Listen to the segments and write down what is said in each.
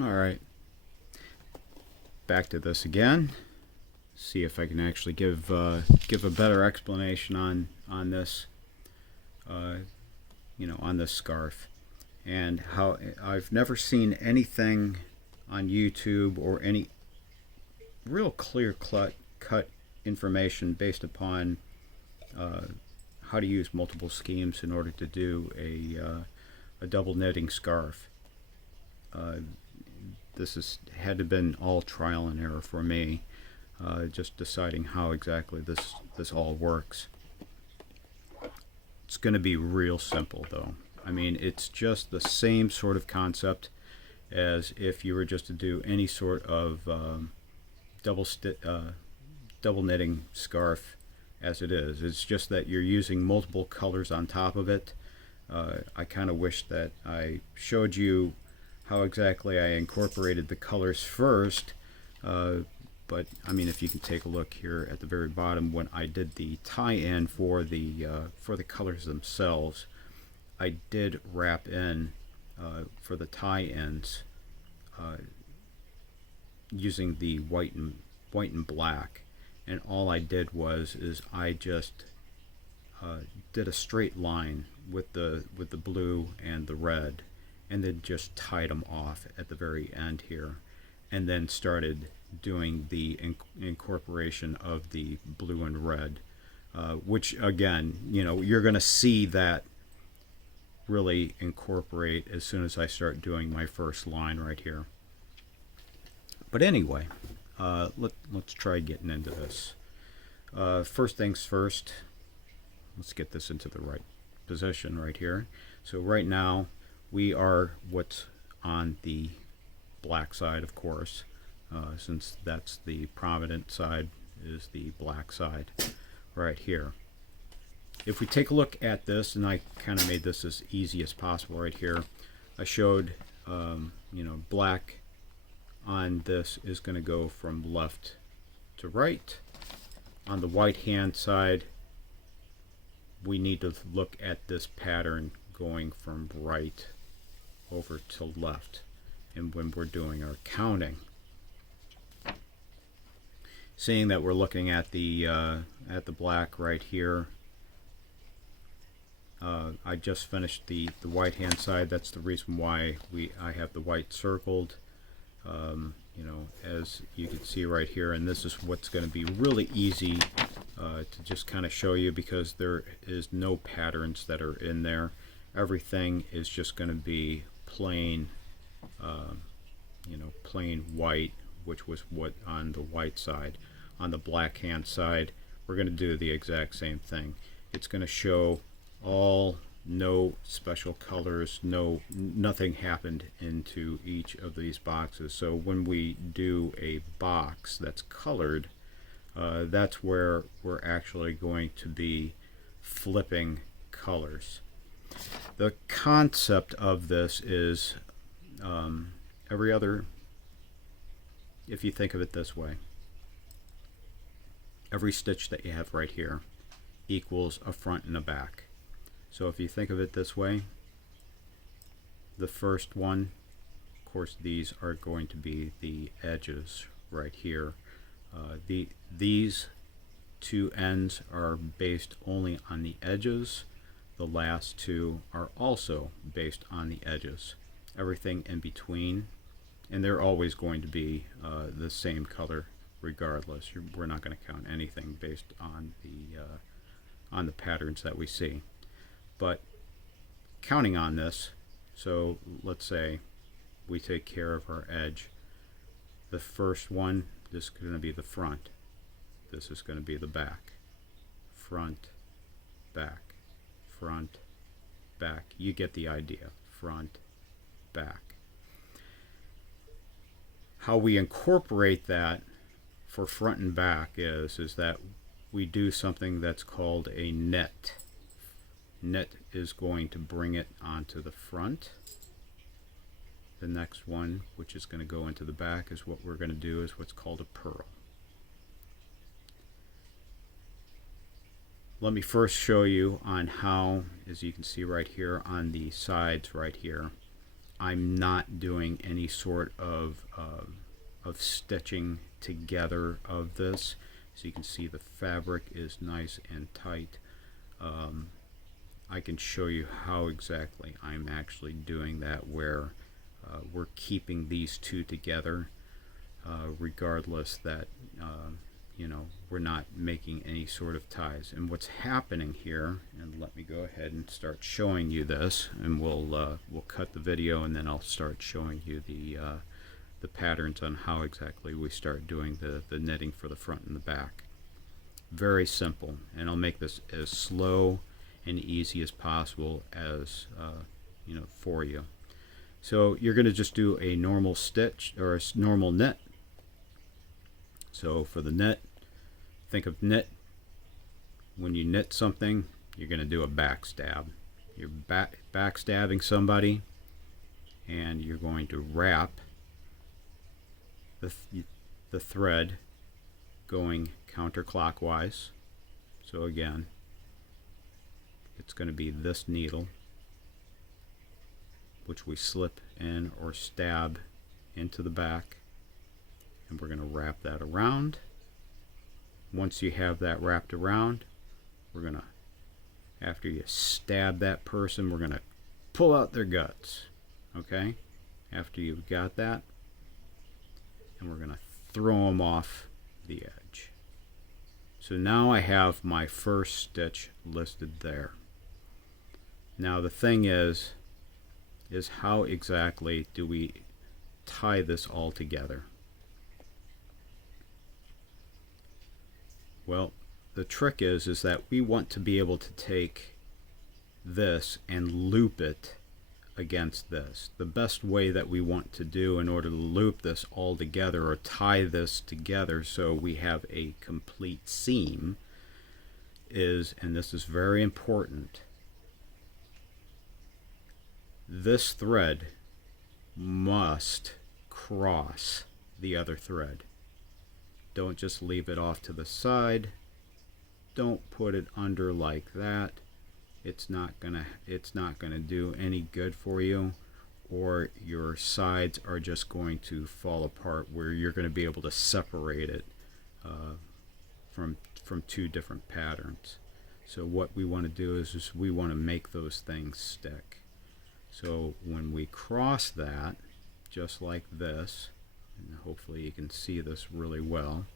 All right, back to this again. See if I can actually give a better explanation on this, uh, on this scarf, and how I've never seen anything on YouTube or any real clear cut information based upon uh, how to use multiple schemes in order to do a double knitting scarf. Uh, this has had to been all trial and error for me, just deciding how exactly this all works. It's going to be real simple though. I mean, it's just the same sort of concept as if you were just to do any sort of double double knitting scarf as it is. It's just that you're using multiple colors on top of it. I kind of wish that I showed you how exactly I incorporated the colors first. But I mean, if you can take a look here at the very bottom, when I did the tie-in for the colors themselves, I did wrap in for the tie-ins uh, using the white and black, and all I did was I just did a straight line with the blue and the red, and then just tied them off at the very end here, and then started doing the incorporation of the blue and red, which again, you're going to see that really incorporate as soon as I start doing my first line right here. But anyway, let's try getting into this. First things first, let's get this into the right position right here. So right now we are what's on the black side, of course, since that's the prominent side, is the black side right here. If we take a look at this, and I kind of made this as easy as possible right here, I showed black on this is going to go from left to right. On the right hand side, we need to look at this pattern going from right over to left, and when we're doing our counting, seeing that we're looking at the black right here, I just finished the white hand side. That's the reason why I have the white circled, as you can see right here, and this is what's going to be really easy to just kind of show you, because there is no patterns that are in there. Everything is just going to be plain, plain white, which was what on the white side. On the black hand side, we're going to do the exact same thing. It's going to show no special colors, nothing happened into each of these boxes. So when we do a box that's colored, that's where we're actually going to be flipping colors. The concept of this is if you think of it this way, every stitch that you have right here equals a front and a back. So if you think of it this way, the first one, of course, these are going to be the edges right here. These two ends are based only on the edges. The last two are also based on the edges. Everything in between, and they're always going to be the same color regardless. We're not going to count anything based on the patterns that we see. But counting on this, so let's say we take care of our edge. The first one, this is going to be the front. This is going to be the back. Front, back, front, back. You get the idea. Front, back. How we incorporate that for front and back is that we do something that's called a knit. Knit is going to bring it onto the front. The next one, which is going to go into the back, is what we're going to do is what's called a purl. Let me first show you on how, as you can see right here on the sides right here, I'm not doing any sort of stitching together of this. So you can see the fabric is nice and tight. I can show you how exactly I'm actually doing that, where we're keeping these two together, regardless that you know, we're not making any sort of ties. And what's happening here, and let me go ahead and start showing you this, and we'll cut the video and then I'll start showing you the patterns on how exactly we start doing the knitting for the front and the back. Very simple, and I'll make this as slow and easy as possible as you know, for you. So you're going to just do a normal stitch or a normal knit. So for the knit, think of knit. When you knit something, you're going to do a backstab. You're backstabbing somebody, and you're going to wrap the thread going counterclockwise. So again, it's going to be this needle, which we slip in or stab into the back, and we're going to wrap that around. Once you have that wrapped around, we're going to, after you stab that person, we're going to pull out their guts. Okay? After you've got that, and we're going to throw them off the edge. So now I have my first stitch listed there. Now the thing is how exactly do we tie this all together? Well, the trick is that we want to be able to take this and loop it against this. The best way that we want to do in order to loop this all together, or tie this together so we have a complete seam, is, and this is very important, this thread must cross the other thread. Don't just leave it off to the side. Don't put it under like that. It's not gonna do any good for you, or your sides are just going to fall apart, where you're going to be able to separate it from two different patterns. So what we want to do is we want to make those things stick. So when we cross that, just like this, and hopefully you can see this really well,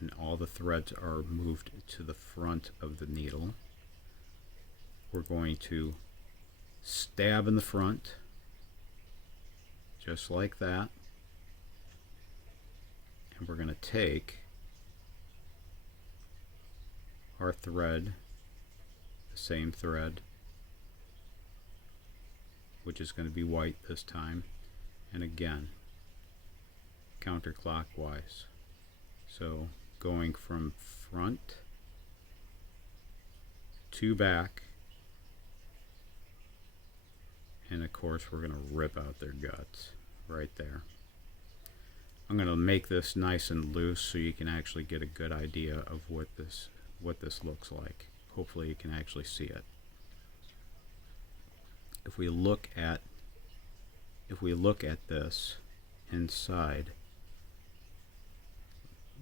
and all the threads are moved to the front of the needle, we're going to stab in the front, just like that, and we're going to take our thread, the same thread, which is going to be white this time, and again counterclockwise. So going from front to back, and of course we're going to rip out their guts right there. I'm going to make this nice and loose so you can actually get a good idea of what this looks like. Hopefully you can actually see it. If we look at this inside,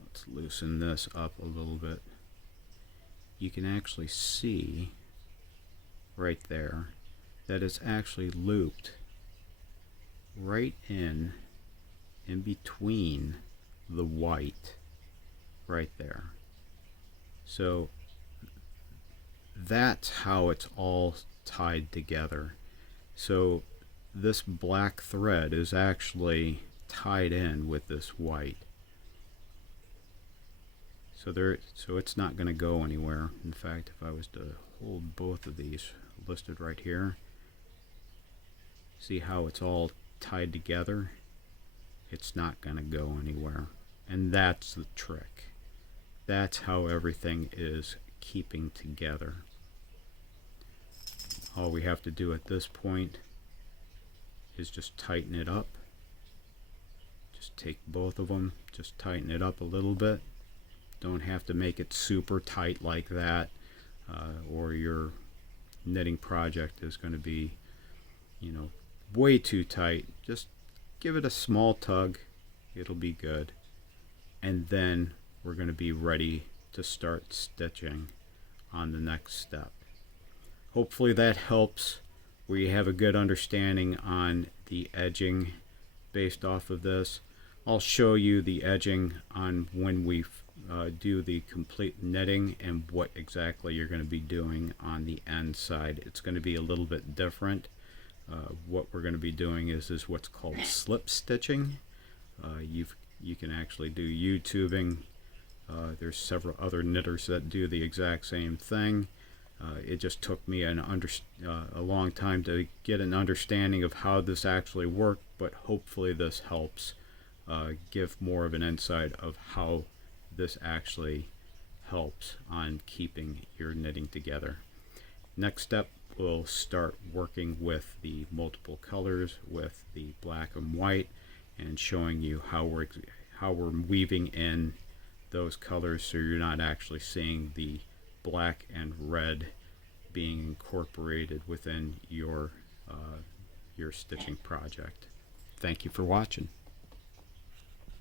let's loosen this up a little bit. You can actually see right there that it's actually looped right in between the white right there. So that's how it's all tied together. So this black thread is actually tied in with this white. So it's not going to go anywhere. In fact, if I was to hold both of these listed right here, see how it's all tied together? It's not going to go anywhere. And that's the trick. That's how everything is keeping together. All we have to do at this point is just tighten it up. Just take both of them, just tighten it up a little bit. Don't have to make it super tight like that, or your knitting project is going to be you know, way too tight. Just give it a small tug. It'll be good. And then we're going to be ready to start stitching on the next step. Hopefully that helps. We have a good understanding on the edging based off of this. I'll show you the edging on when we do the complete knitting and what exactly you're going to be doing on the end side. It's going to be a little bit different. What we're going to be doing is what's called slip stitching. You can actually do U-tubing. There's several other knitters that do the exact same thing. It just took me a long time to get an understanding of how this actually worked, but hopefully this helps give more of an insight of how this actually helps on keeping your knitting together. Next step, we'll start working with the multiple colors, with the black and white, and showing you how we're weaving in those colors so you're not actually seeing the black and red being incorporated within your stitching project. Thank you for watching.